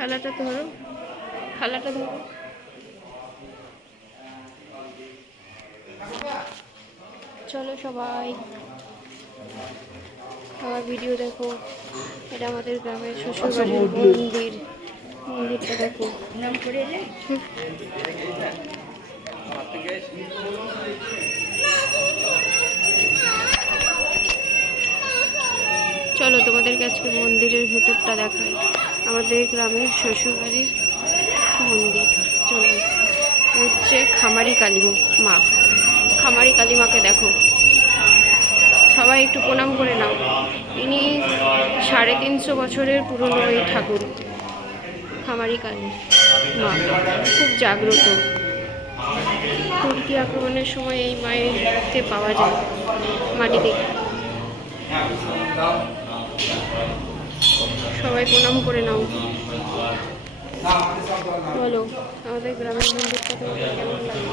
থালাটা ধরো, থালাটা ধরো। চলো সবাই আমার ভিডিও দেখো। এটা আমাদের গ্রামের শ্বশুরবাড়ির মন্দির। মন্দিরটা দেখো। চলো তোমাদেরকে আজকে মন্দিরের ভেতরটা দেখাই, আমাদের গ্রামের শ্বশুরবাড়ির মন্দির। চলো, হচ্ছে খামারি কালী মা। খামারি কালী মাকে দেখো, সবাই একটু প্রণাম করে নাও। ইনি 350 বছরের পুরনো এই ঠাকুর, খামারি কালী মা, খুব জাগ্রত। তুর্কি আক্রমণের সময় এই মায়েরকে পাওয়া যায় মাটি থেকে। সবাই প্রণাম করে নাও। বলো আমাদের গ্রামের মন্দিরটা তোমাদের কেমন লাগে?